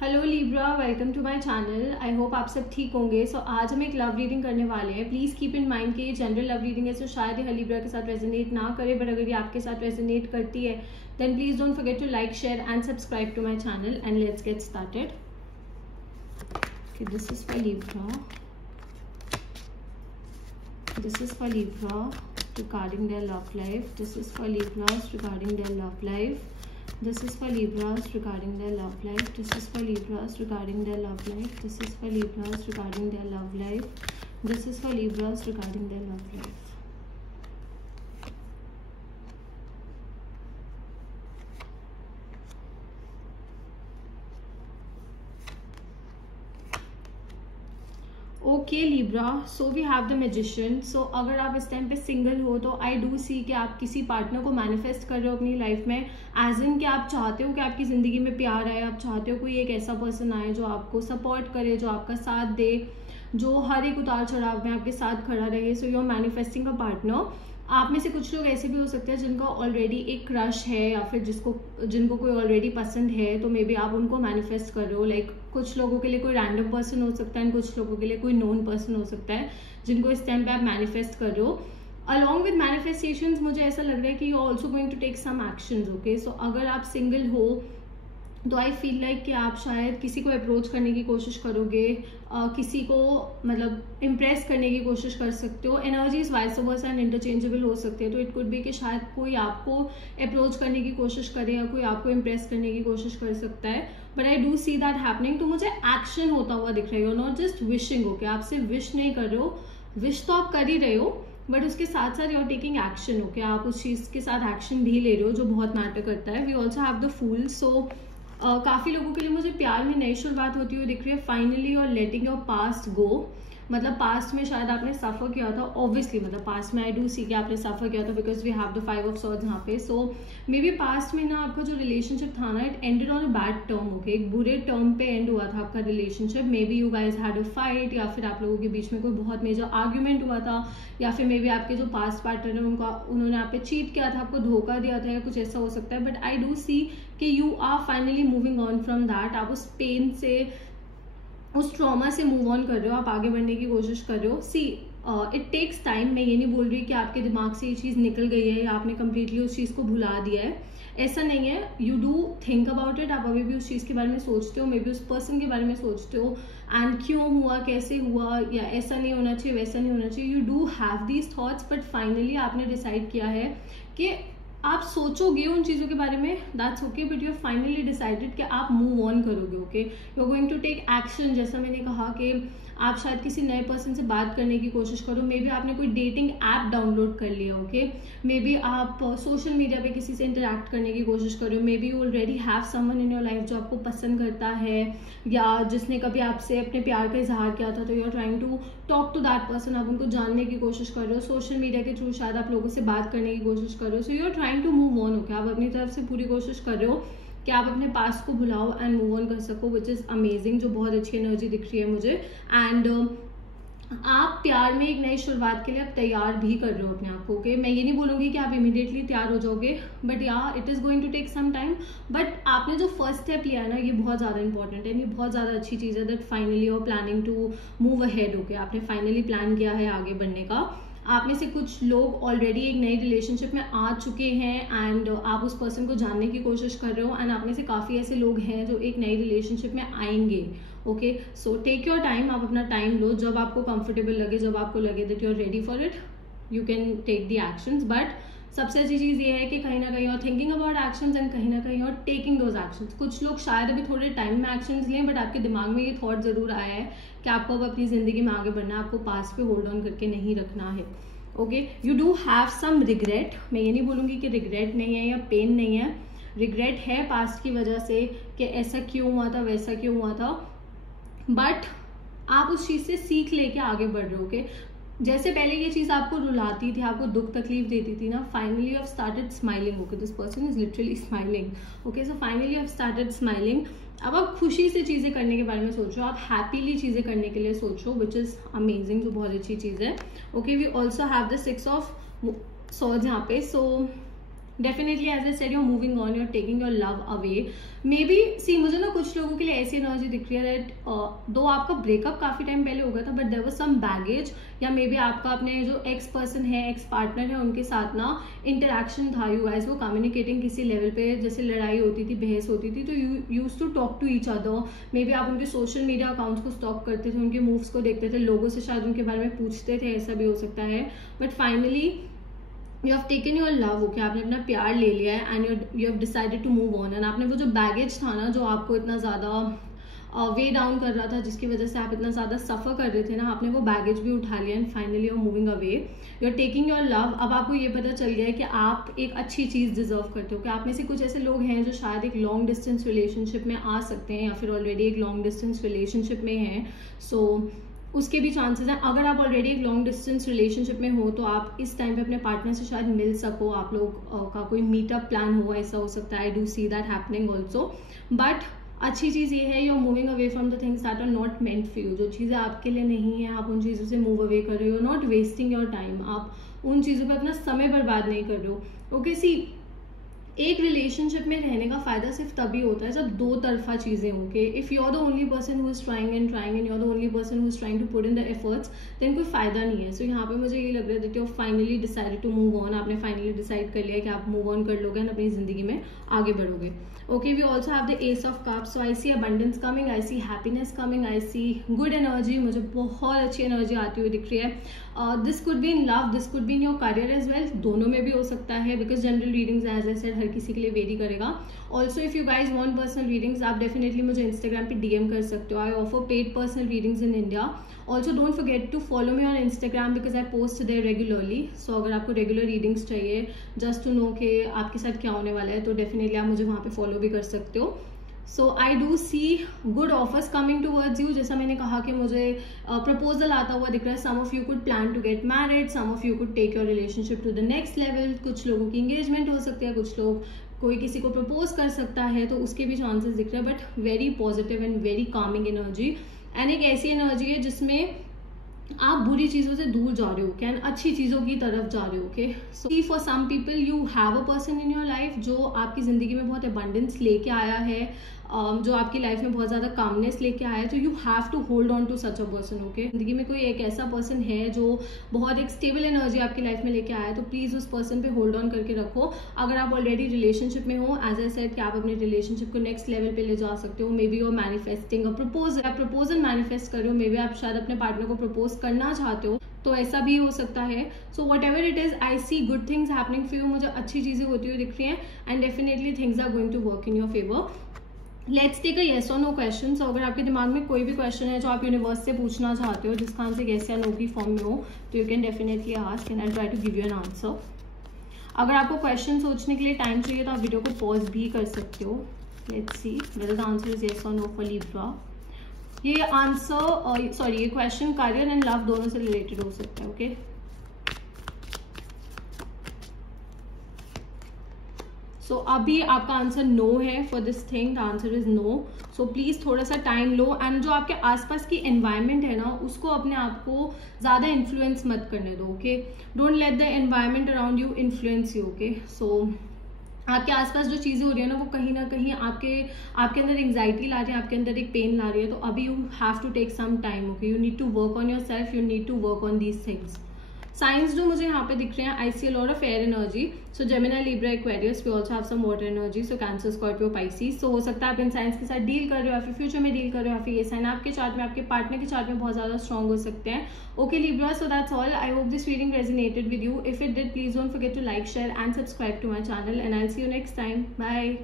Hello Libra, welcome to my channel. I hope आप सब ठीक होंगे। आज हम एक लव रीडिंग करने वाले हैं। प्लीज़ कीप इन माइंड कि ये जनरल लव रीडिंग है, शायद ये लिब्रा के साथ रेजोनेट ना करे, बट अगर ये आपके साथ रेजोनेट करती है then please don't forget to like, share and subscribe to my channel and let's get started. This is for Libra, this is for Libra regarding their love life. This is for Libras regarding their love life. This is for Libras regarding their love life. This is for Libras regarding their love life. This is for Libras regarding their love life. This is for Libras regarding their love life. Okay Libra, so we have the magician. So अगर आप इस time पे single हो तो आई do see कि आप किसी partner को मैनिफेस्ट कर रहे हो अपनी लाइफ में, एज इन कि आप चाहते हो कि आपकी जिंदगी में प्यार आए, आप चाहते हो कोई एक ऐसा पर्सन आए जो आपको सपोर्ट करे, जो आपका साथ दे, जो हर एक उतार चढ़ाव में आपके साथ खड़ा रहे। So you are manifesting a partner. आप में से कुछ लोग ऐसे भी हो सकते हैं जिनका ऑलरेडी एक क्रश है या फिर जिनको कोई ऑलरेडी पसंद है, तो मे बी आप उनको मैनिफेस्ट कर रहे हो। लाइक कुछ लोगों के लिए कोई रैंडम पर्सन हो सकता है एंड कुछ लोगों के लिए कोई नोन पर्सन हो सकता है जिनको इस टाइम पे आप मैनिफेस्ट कर रहे हो। अलॉन्ग विद मैनिफेस्टेशंस मुझे ऐसा लग रहा है कि you are also going to take some actions. Okay, so अगर आप सिंगल हो तो आई फील लाइक कि आप शायद किसी को अप्रोच करने की कोशिश करोगे, किसी को मतलब इम्प्रेस करने की कोशिश कर सकते हो। Energies vice versa and interchangeable हो सकते हैं, तो इट कुड बी कि शायद कोई आपको अप्रोच करने की कोशिश करे या कोई आपको इम्प्रेस करने की कोशिश कर सकता है, but I do see that happening. तो मुझे एक्शन होता हुआ दिख रही हो, नॉट जस्ट विशिंग। ओके, आप सिर्फ विश नहीं कर रहे हो, विश तो आप कर ही रहे हो, बट उसके साथ साथ you are taking action. Okay, आप उस चीज के साथ एक्शन भी ले रहे हो जो बहुत मैटर करता है। We also have the fool. So काफ़ी लोगों के लिए मुझे प्यार में नई शुरुआत होती हुई दिख रही है। फाइनली और लेटिंग योर पास्ट गो। मतलब पास्ट में शायद आपने सफ़र किया था, ऑब्वियसली मतलब पास्ट में आई डू सी कि आपने सफ़र किया था because we have the 5 of swords यहाँ पे। सो मे बी पास्ट में ना आपका जो रिलेशनशिप था ना, it ended on a bad term. Okay, एक बुरे टर्म पे एंड हुआ था आपका relationship. May be you guys had a fight, या फिर आप लोगों के बीच में कोई बहुत मेजर आर्ग्यूमेंट हुआ था, या फिर मे बी आपके जो पास्ट पार्टनर है उन्होंने आप पे चीट किया था, आपको धोखा दिया था, या कुछ ऐसा हो सकता है। बट आई डू सी कि you are finally moving on from that. आप उस पेन से, उस ट्रॉमा से मूव ऑन कर रहे हो, आप आगे बढ़ने की कोशिश कर रहे हो। See it takes time. मैं ये नहीं बोल रही कि आपके दिमाग से ये चीज़ निकल गई है या आपने कम्प्लीटली उस चीज़ को भुला दिया है, ऐसा नहीं है। You do think about it. आप अभी भी उस चीज़ के बारे में सोचते हो, मे बी उस पर्सन के बारे में सोचते हो, एंड क्यों हुआ, कैसे हुआ, या ऐसा नहीं होना चाहिए, वैसा नहीं होना चाहिए। You do have these thoughts, but finally आपने डिसाइड किया है कि आप सोचोगे उन चीज़ों के बारे में, that's okay, but you finally decided कि आप मूव ऑन करोगे। Okay, you are going to take action. जैसा मैंने कहा कि आप शायद किसी नए पर्सन से बात करने की कोशिश करो, मे बी आपने कोई डेटिंग ऐप डाउनलोड कर लिया। ओके, मे बी आप सोशल मीडिया पे किसी से इंटरेक्ट करने की कोशिश करो, may be you already have someone in your life जो आपको पसंद करता है या जिसने कभी आपसे अपने प्यार का इजहार किया था, तो you are trying to talk to that person. आप उनको जानने की कोशिश कर रहे हो, सोशल मीडिया के थ्रू शायद आप लोगों से बात करने की कोशिश कर रहे हो। So you are trying to move on. Okay, आप अपनी तरफ से पूरी कोशिश कर रहे हो कि आप अपने पास्ट को भुलाओ एंड मूव ऑन कर सको, विच इज़ अमेजिंग, जो बहुत अच्छी एनर्जी दिख रही है मुझे। एंड आप प्यार में एक नई शुरुआत के लिए आप तैयार भी कर रहे हो अपने आप को। ओके, मैं ये नहीं बोलूँगी कि आप इमीडिएटली तैयार हो जाओगे, but yeah it is going to take some time. But आपने जो फर्स्ट स्टेप लिया है ना, ये बहुत ज़्यादा इंपॉर्टेंट है, ये बहुत ज़्यादा अच्छी चीज़ है that finally you are planning to move ahead. Okay, आपने फाइनली प्लान किया है आगे बढ़ने का। आप में से कुछ लोग ऑलरेडी एक नई रिलेशनशिप में आ चुके हैं एंड आप उस पर्सन को जानने की कोशिश कर रहे हो, एंड आप में से काफ़ी ऐसे लोग हैं जो एक नई रिलेशनशिप में आएंगे। Okay, so take your time. आप अपना टाइम लो, जब आपको कंफर्टेबल लगे, जब आपको लगे that you are ready for it, you can take the actions. But सबसे अच्छी चीज़ ये है कि कहीं ना कहीं और थिंकिंग अबाउट एक्शंस एंड कहीं ना कहीं और टेकिंग दोज एक्शंस। कुछ लोग शायद अभी थोड़े टाइम में एक्शंस लें, बट आपके दिमाग में ये थॉट जरूर आया है कि आपको अब अपनी ज़िंदगी में आगे बढ़ना है, आपको पास्ट पे होल्ड ऑन करके नहीं रखना है। Okay, you do have some regret. मैं ये नहीं बोलूँगी कि रिग्रेट नहीं है या पेन नहीं है, रिग्रेट है पास्ट की वजह से कि ऐसा क्यों हुआ था, वैसा क्यों हुआ था, बट आप उस चीज़ से सीख लेके आगे बढ़ रहे हो। ओके, जैसे पहले ये चीज़ आपको रुलाती थी, आपको दुख तकलीफ देती थी ना, finally you have started smiling. Okay, this person is literally smiling. Okay, so finally you have started smiling. अब आप खुशी से चीज़ें करने के बारे में सोचो, आप हैप्पीली चीज़ें करने के लिए सोचो, विच इज़ अमेजिंग, जो बहुत अच्छी चीज़ है। Okay, we also have the 6 of swords यहाँ पे। So definitely as I said, you are moving on, you are taking your love away. Maybe see, मुझे ना कुछ लोगों के लिए ऐसी एनर्जी दिख रही है दैट दो आपका ब्रेकअप काफी टाइम पहले हो गया था, but there was some baggage, या मे बी आपका अपने जो एक्स पर्सन है, एक्स पार्टनर है, उनके साथ ना इंटरेक्शन था, यू गाइस वो कम्युनिकेटिंग किसी लेवल पे, जैसे लड़ाई होती थी, बहस होती थी, तो you use to talk to each other. Maybe आप उनके सोशल मीडिया अकाउंट्स को स्टॉक करते थे, उनके मूव्स को देखते थे, लोगों से शायद उनके बारे में पूछते थे, ऐसा भी हो सकता है। But finally you have taken your love, okay, आपने अपना प्यार ले लिया है and you have decided to move on. And आपने वो जो बैगेज था ना, जो आपको इतना ज्यादा वे डाउन कर रहा था, जिसकी वजह से आप इतना ज्यादा सफर कर रहे थे ना, आपने वो बैगेज भी उठा लिया and finally you are moving away, you are taking your love. अब आपको ये पता चल गया है कि आप एक अच्छी चीज डिजर्व करते हो। कि आप में से कुछ ऐसे लोग हैं जो शायद एक लॉन्ग डिस्टेंस रिलेशनशिप में आ सकते हैं, या फिर ऑलरेडी एक लॉन्ग डिस्टेंस रिलेशनशिप में हैं, सो उसके भी चांसेस हैं। अगर आप ऑलरेडी एक लॉन्ग डिस्टेंस रिलेशनशिप में हो तो आप इस टाइम पे अपने पार्टनर से शायद मिल सको, आप लोग का कोई मीटअप प्लान हो, ऐसा हो सकता है। I do see that happening also. But अच्छी चीज ये है, you are moving away from the things that are not meant for you. जो चीजें आपके लिए नहीं है, आप उन चीजों से मूव अवे कर रहे हो, नॉट वेस्टिंग योर टाइम, आप उन चीजों पर अपना समय बर्बाद नहीं कर रहे हो। ओके सी, एक रिलेशनशिप में रहने का फायदा सिर्फ तभी होता है जब दो तरफा चीजें हो। के if you are the only person who is trying and you are the only person who is trying to put in the efforts, then कोई फायदा नहीं है। सो यहाँ पे मुझे ये लग रहा है that you finally decided to move on. आपने फाइनली डिसाइड कर लिया कि आप मूव ऑन कर लोगे और अपनी जिंदगी में आगे बढ़ोगे। Okay, we also have the Ace of Cups. So I see abundance coming, I see happiness coming, I see good energy. मुझे बहुत अच्छी एनर्जी आती हुई दिख रही है। This could be in love, this could be in your career as well. दोनों में भी हो सकता है, because general readings as I said हर किसी के लिए वेरी करेगा। Also if you guys want personal readings, आप definitely मुझे Instagram पे DM कर सकते हो। I offer paid personal readings in India. Also don't forget to follow me on Instagram because I post there regularly. So अगर आपको regular readings चाहिए just to know कि आपके साथ क्या होने वाला है, तो definitely आप मुझे वहाँ पे follow भी कर सकते हो। So I do see good offers coming towards you. जैसा मैंने कहा कि मुझे प्रपोजल आता हुआ दिख रहा है। Some of you could plan to get married, some of you could take your relationship to the next level. कुछ लोगों की इंगेजमेंट हो सकती है, कुछ लोग कोई किसी को प्रपोज कर सकता है, तो उसके भी चांसेस दिख रहे हैं। But very positive and very Kameng energy, and एक ऐसी एनर्जी है जिसमें आप बुरी चीजों से दूर जा रहे हो क्या, अच्छी चीजों की तरफ जा रहे हो। Okay, so for some people you have a person in your life जो आपकी जिंदगी में बहुत अबंडेंस लेके आया है, जो आपकी लाइफ में बहुत ज्यादा कामनेस लेके आया है, तो you have to hold on to such a person. Okay, जिंदगी में कोई एक ऐसा पर्सन है जो बहुत एक स्टेबल एनर्जी आपकी लाइफ में लेके आया है, तो प्लीज उस पर्सन पे होल्ड ऑन करके रखो। अगर आप ऑलरेडी रिलेशनशिप में हो, एज आई सेड कि आप अपने रिलेशनशिप को नेक्स्ट लेवल पे ले जा सकते हो। Maybe you are manifesting a proposal, आप प्रपोजल मैनिफेस्ट कर रहे हो, मे बी आप शायद अपने पार्टनर को प्रपोज करना चाहते हो, तो ऐसा भी हो सकता है। So whatever it is, I see good things happening for you. मुझे अच्छी चीजें होती हुई दिख रही हैं and definitely things are going to work in your favour. Let's take a yes और नो क्वेश्चन। सो अगर आपके दिमाग में कोई भी क्वेश्चन है जो आप यूनिवर्स से पूछना चाहते हो, जिसका आंसर येस या नो की फॉर्म में हो, तो you can definitely ask and I try to give you an answer. अगर आपको क्वेश्चन सोचने के लिए टाइम चाहिए तो आप वीडियो को पॉज भी कर सकते हो। Let's see whether the answer is yes और नो फॉर लिब्रा। ये आंसर सॉरी ये क्वेश्चन करियर एंड लव दोनों से रिलेटेड हो सकता है। ओके, सो अभी आपका आंसर नो है for this thing, the answer is no. So please थोड़ा सा टाइम लो एंड जो आपके आसपास की एनवायरनमेंट है ना, उसको अपने आप को ज्यादा इन्फ्लुएंस मत करने दो। Okay, don't let the environment around you influence you. Okay, so आपके आसपास जो चीजें हो रही है ना, वो कहीं ना कहीं आपके अंदर एंजाइटी ला रही है, आपके अंदर एक पेन ला रही है, तो अभी you have to take some time. Okay, you need to work on yourself, you need to work on these things. Signs जो मुझे यहाँ पे दिख रहे हैं, I see a lot of air energy. So Gemini, Libra, Aquarius, we also have some water energy. So Cancer, Scorpio, Pisces. So हो सकता है आप इन साइंस के साथ डील कर रहे हो या फिर फ्यूचर में डील कर रहे हो, या फिर ये साइन आपके चार्ट में, आपके पार्टनर के चार्ट में बहुत ज्यादा स्ट्रॉन्ग हो सकते हैं। Okay Libra, so that's all. I hope this reading resonated with you. If it did, please don't forget to like, share and subscribe to my channel and I will see you next time. Bye.